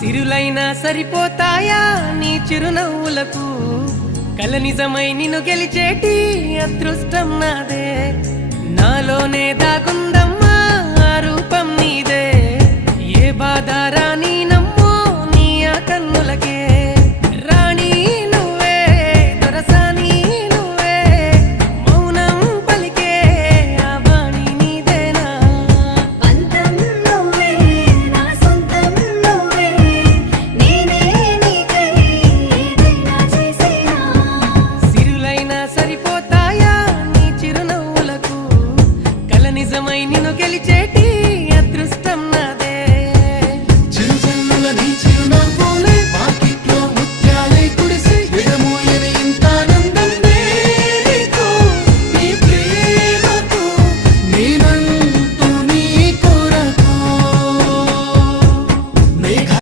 సిరులైనా సరిపోతాయా నీ చిరునవ్వులకు కల నిజమై నిన్ను గెలిచేటి అదృష్టం నాదే నాలోనే దాగుందమ్మా ఆ రూపం నీదే ఏ బాధ రాని